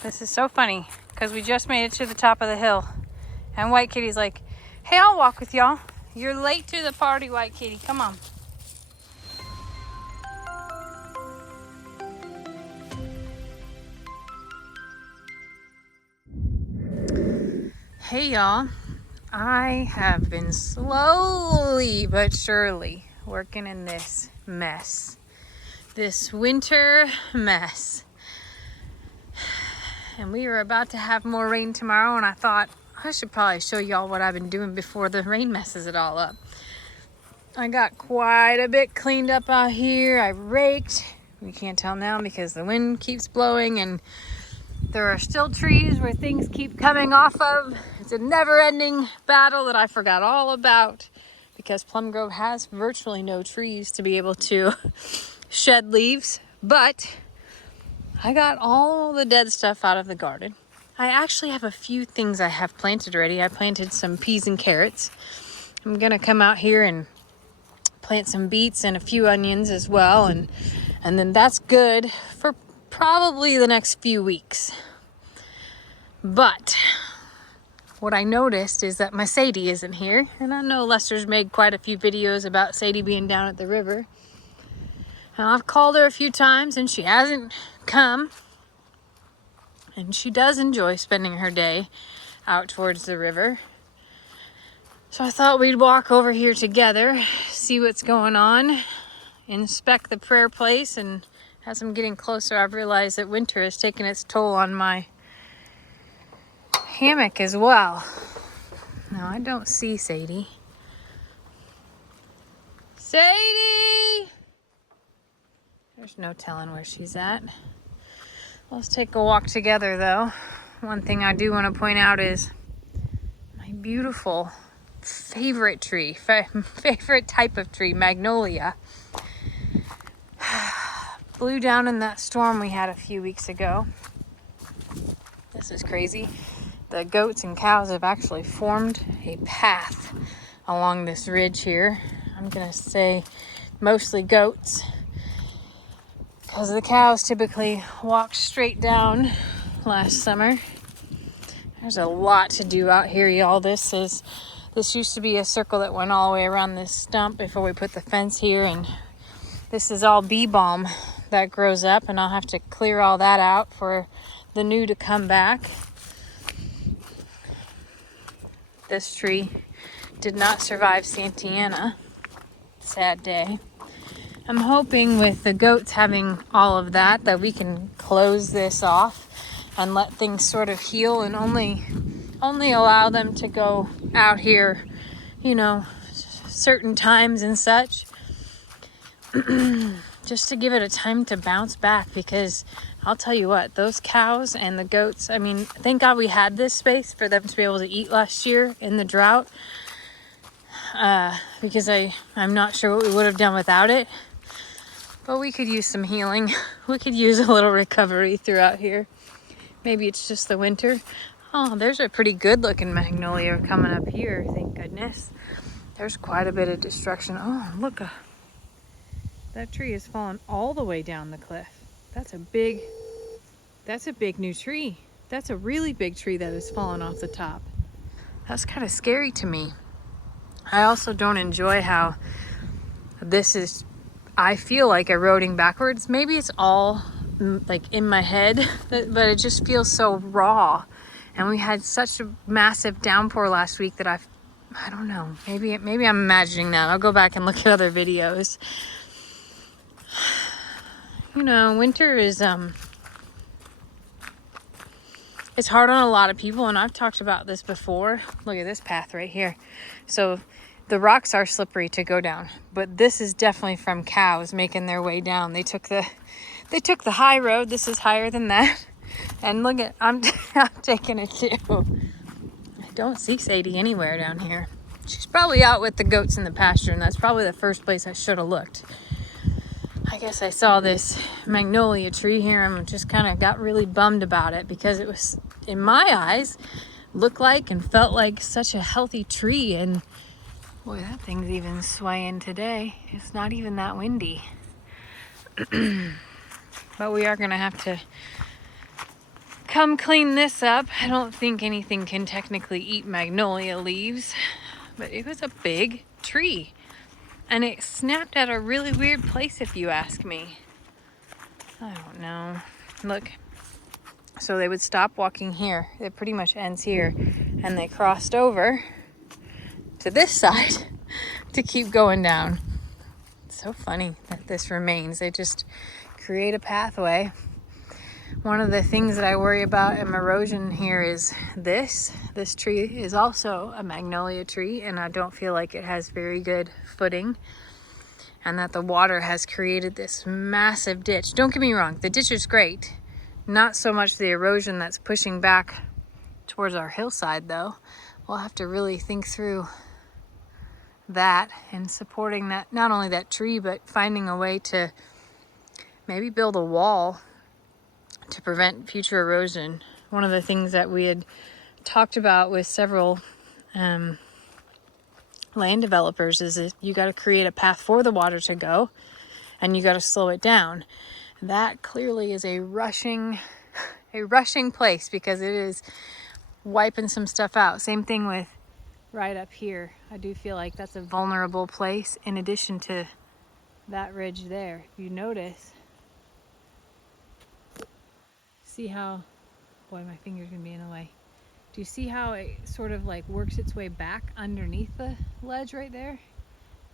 This is so funny because we just made it to the top of the hill. And White Kitty's like, hey, I'll walk with y'all. You're late to the party, White Kitty. Come on. Hey, y'all. I have been slowly but surely working in this mess. This winter mess. And we were about to have more rain tomorrow, and I thought I should probably show y'all what I've been doing before the rain messes it all up. I got quite a bit cleaned up out here. I raked. You can't tell now because the wind keeps blowing and there are still trees where things keep coming off of. It's a never-ending battle that I forgot all about because Plum Grove has virtually no trees to be able to shed leaves. But I got all the dead stuff out of the garden. I actually have a few things I have planted already. I planted some peas and carrots. I'm gonna come out here and plant some beets and a few onions as well. And then that's good for probably the next few weeks. But what I noticed is that my Sadie isn't here. And I know Lester's made quite a few videos about Sadie being down at the river. And I've called her a few times and she hasn't come. And she does enjoy spending her day out towards the river. So I thought we'd walk over here together, see what's going on, inspect the prayer place. And as I'm getting closer, I've realized that winter has taken its toll on my hammock as well. Now I don't see Sadie. Sadie! There's no telling where she's at. Let's take a walk together though. One thing I do want to point out is my beautiful favorite tree, favorite type of tree, magnolia, blew down in that storm we had a few weeks ago. This is crazy. The goats and cows have actually formed a path along this ridge here. I'm gonna say mostly goats, because the cows typically walked straight down last summer. There's a lot to do out here, y'all. This used to be a circle that went all the way around this stump before we put the fence here, and this is all bee balm that grows up, and I'll have to clear all that out for the new to come back. This tree did not survive Santa Ana. Sad day. I'm hoping with the goats having all of that we can close this off and let things sort of heal and only allow them to go out here, you know, certain times and such. Just to give it a time to bounce back, because I'll tell you what, those cows and the goats, I mean, thank God we had this space for them to be able to eat last year in the drought, because I'm not sure what we would have done without it. But we could use some healing. We could use a little recovery throughout here. Maybe it's just the winter. Oh, there's a pretty good looking magnolia coming up here, thank goodness. There's quite a bit of destruction. Oh, look, that tree has fallen all the way down the cliff. That's a big new tree. That's a really big tree that has fallen off the top. That's kind of scary to me. I also don't enjoy how this is, I feel like eroding backwards. Maybe it's all like in my head, but it just feels so raw. And we had such a massive downpour last week that I don't know. Maybe I'm imagining that. I'll go back and look at other videos. You know, winter is it's hard on a lot of people, and I've talked about this before. Look at this path right here. So the rocks are slippery to go down, but this is definitely from cows making their way down. They took the high road. This is higher than that. And look at, I'm taking it too. I don't see Sadie anywhere down here. She's probably out with the goats in the pasture, and that's probably the first place I should have looked. I guess I saw this magnolia tree here and just kind of got really bummed about it, because it was, in my eyes, looked like and felt like such a healthy tree. And boy, that thing's even swaying today. It's not even that windy. But we are going to have to come clean this up. I don't think anything can technically eat magnolia leaves, but it was a big tree. And it snapped at a really weird place, if you ask me. I don't know. Look. So they would stop walking here. It pretty much ends here. And they crossed over to this side to keep going down. It's so funny that this remains. They just create a pathway. One of the things that I worry about in erosion here is this. This tree is also a magnolia tree, and I don't feel like it has very good footing, and that the water has created this massive ditch. Don't get me wrong, the ditch is great. Not so much the erosion that's pushing back towards our hillside, though. We'll have to really think through that and supporting that, not only that tree, but finding a way to maybe build a wall to prevent future erosion. One of the things that we had talked about with several land developers is that you got to create a path for the water to go, and you got to slow it down. That clearly is a rushing place, because it is wiping some stuff out. Same thing with right up here. I do feel like that's a vulnerable place, in addition to that ridge there. If you notice, see how, boy, my finger's gonna be in the way. Do you see how it sort of like works its way back underneath the ledge right there?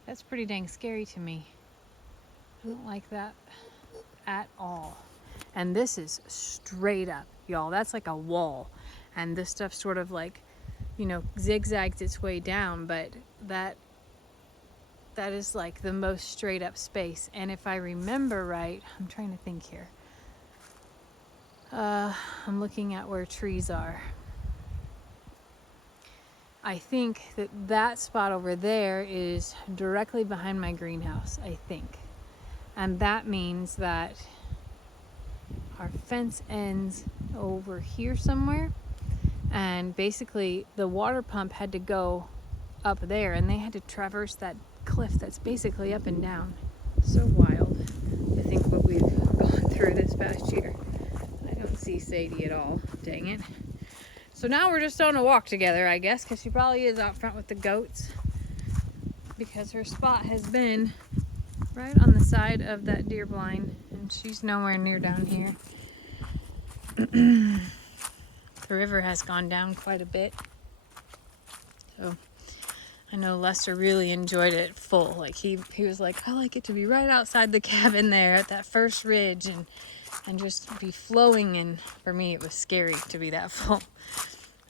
That's pretty dang scary to me. I don't like that at all. And this is straight up, y'all. That's like a wall. And this stuff sort of like, you know, zigzags its way down, but that is like the most straight up space. And if I remember right, I'm trying to think here. I'm looking at where trees are. I think that spot over there is directly behind my greenhouse, I think. And that means that our fence ends over here somewhere. And basically the water pump had to go up there, and they had to traverse that cliff that's basically up and down. So wild to think what we've gone through this past year. I don't see Sadie at all. Dang it. So now we're just on a walk together, I guess, because she probably is out front with the goats, because her spot has been right on the side of that deer blind, and she's nowhere near down here. The river has gone down quite a bit. So I know Lester really enjoyed it full. Like he was like, I like it to be right outside the cabin there at that first ridge, and just be flowing. And for me, it was scary to be that full.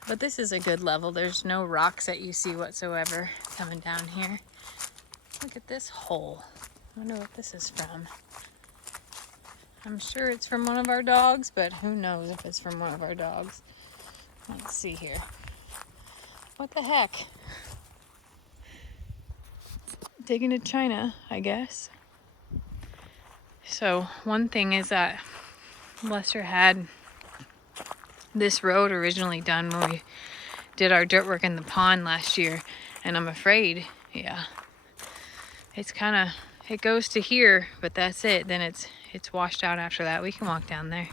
But this is a good level. There's no rocks that you see whatsoever coming down here. Look at this hole. I wonder what this is from. I'm sure it's from one of our dogs, but who knows if it's from one of our dogs. Let's see here. What the heck? Digging to China, I guess. So one thing is that Lester had this road originally done when we did our dirt work in the pond last year, and I'm afraid, yeah, it's kind of, it goes to here, but that's it. Then it's washed out after that. We can walk down there.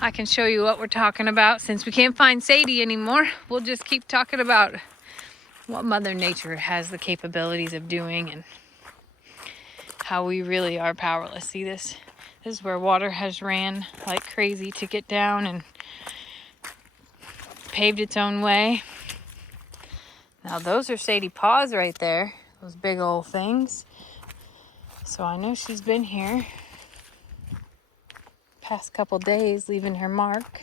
I can show you what we're talking about. Since we can't find Sadie anymore, we'll just keep talking about what Mother Nature has the capabilities of doing and how we really are powerless. See this? This is where water has ran like crazy to get down and paved its own way. Now those are Sadie paws right there. Those big old things. So I know she's been here past couple days, leaving her mark.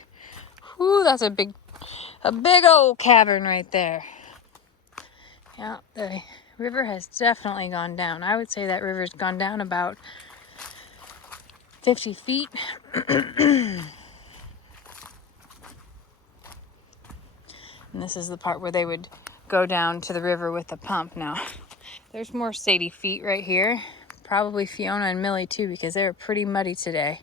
Whoo, that's a big old cavern right there. Yeah, the river has definitely gone down. I would say that river's gone down about 50 feet. And this is the part where they would go down to the river with the pump. Now, there's more Sadie feet right here. Probably Fiona and Millie too, because they were pretty muddy today.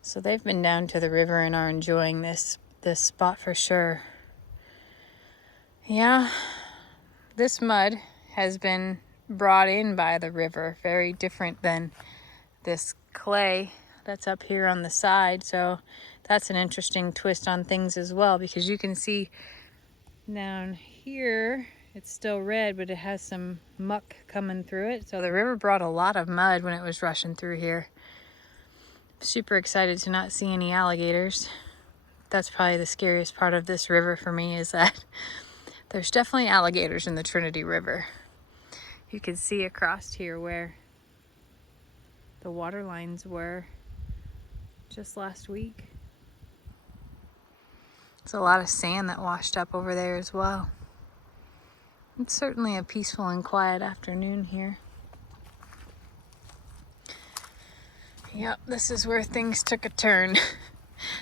So they've been down to the river and are enjoying this spot for sure. Yeah, this mud has been brought in by the river. Very different than this clay that's up here on the side. So that's an interesting twist on things as well, because you can see down here it's still red, but it has some muck coming through it. So the river brought a lot of mud when it was rushing through here. Super excited to not see any alligators. That's probably the scariest part of this river for me, is that there's definitely alligators in the Trinity River. You can see across here where the water lines were just last week. There's a lot of sand that washed up over there as well. It's certainly a peaceful and quiet afternoon here. Yep, this is where things took a turn.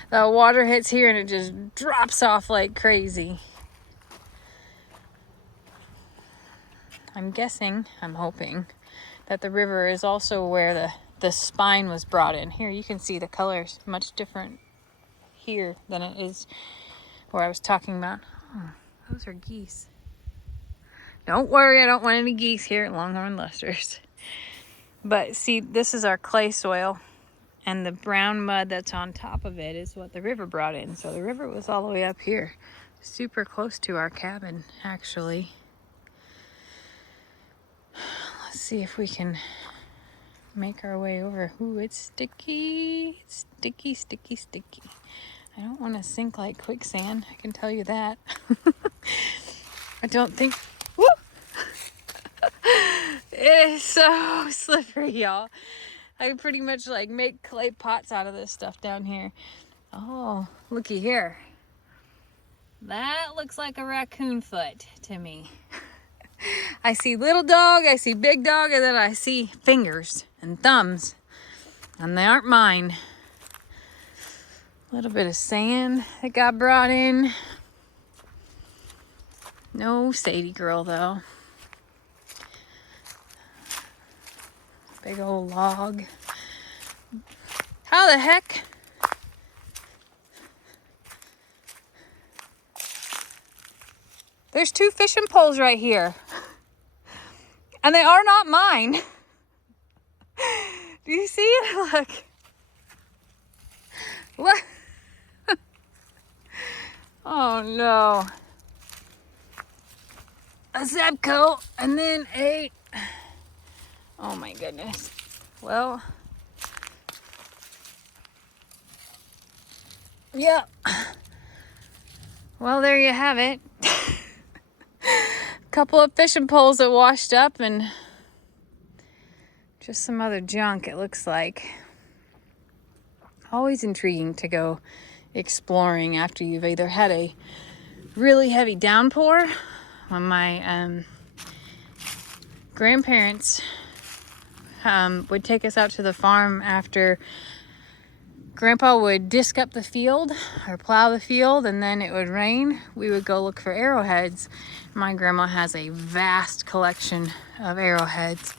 The water hits here and it just drops off like crazy. I'm guessing, I'm hoping, that the river is also where the spine was brought in. Here you can see the colors much different here than it is where I was talking about. Oh, those are geese. Don't worry, I don't want any geese here at Longhorn Lester's. But see, this is our clay soil, and the brown mud that's on top of it is what the river brought in. So the river was all the way up here, super close to our cabin, actually. Let's see if we can make our way over. Ooh, it's sticky. It's sticky, sticky, sticky. I don't want to sink like quicksand, I can tell you that. I don't think... Woo! It is so slippery, y'all. I pretty much like make clay pots out of this stuff down here. Oh, looky here. That looks like a raccoon foot to me. I see little dog, I see big dog, and then I see fingers and thumbs. And they aren't mine. A little bit of sand that got brought in. No Sadie girl though. Big old log. How the heck? There's 2 fishing poles right here. And they are not mine. Do you see it? Look. What? Oh no. A Zebco and then a... Oh my goodness. Well, yeah. Well, there you have it. Couple of fishing poles that washed up and just some other junk, it looks like. Always intriguing to go exploring after you've either had a really heavy downpour. When my grandparents would take us out to the farm after Grandpa would disc up the field or plow the field, and then it would rain, we would go look for arrowheads. My grandma has a vast collection of arrowheads.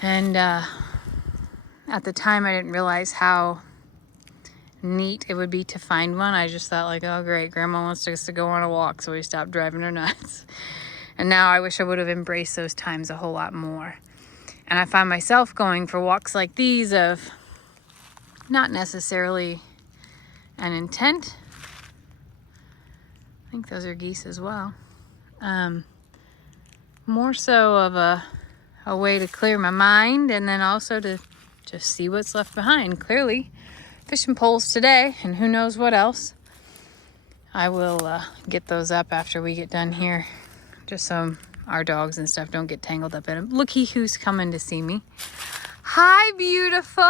And at the time I didn't realize how neat it would be to find one. I just thought like, oh great, Grandma wants us to go on a walk, so we stopped driving her nuts. And now I wish I would have embraced those times a whole lot more. And I find myself going for walks like these of not necessarily an intent. I think those are geese as well. More so of a way to clear my mind, and then also to just see what's left behind. Clearly, fishing poles today, and who knows what else. I will get those up after we get done here, just so our dogs and stuff don't get tangled up in them. Looky who's coming to see me. Hi, beautiful.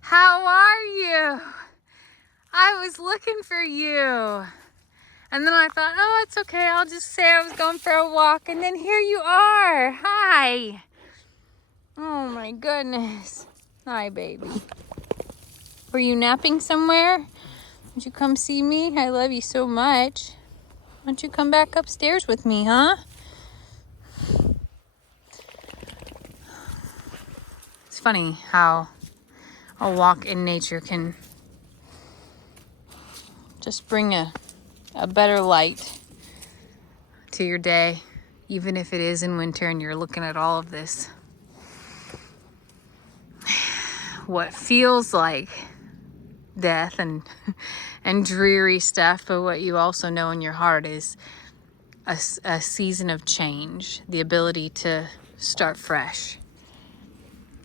How are you? I was looking for you. And then I thought, oh, it's okay. I'll just say I was going for a walk. And then here you are. Hi. Oh, my goodness. Hi, baby. Were you napping somewhere? Would you come see me? I love you so much. Why don't you come back upstairs with me, huh? It's funny how a walk in nature can just bring a better light to your day, even if it is in winter and you're looking at all of this. What feels like death and and dreary stuff, but what you also know in your heart is a season of change, the ability to start fresh.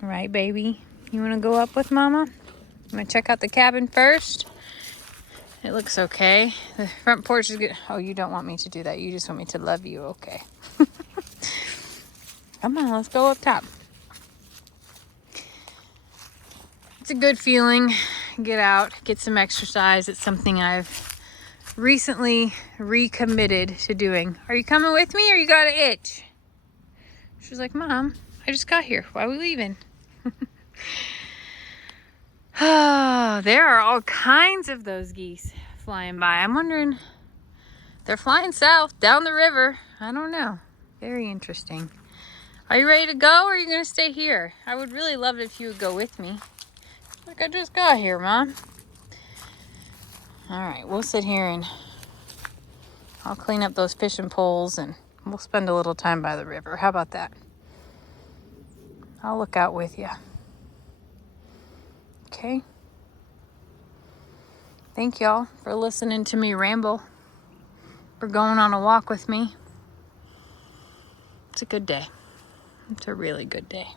Right, baby? You want to go up with Mama? I'm going to check out the cabin first. It looks okay. The front porch is good. Oh, you don't want me to do that. You just want me to love you. Okay. Come on, let's go up top. It's a good feeling. Get out, get some exercise. It's something I've recently recommitted to doing. Are you coming with me or you got an itch? She's like, Mom, I just got here. Why are we leaving? Oh, there are all kinds of those geese flying by. I'm wondering, they're flying south down the river. I don't know. Very interesting. Are you ready to go or are you going to stay here? I would really love it if you would go with me. Like I just got here, Mom. All right, we'll sit here and I'll clean up those fishing poles and we'll spend a little time by the river. How about that? I'll look out with you. Okay. Thank y'all for listening to me ramble, for going on a walk with me. It's a good day. It's a really good day.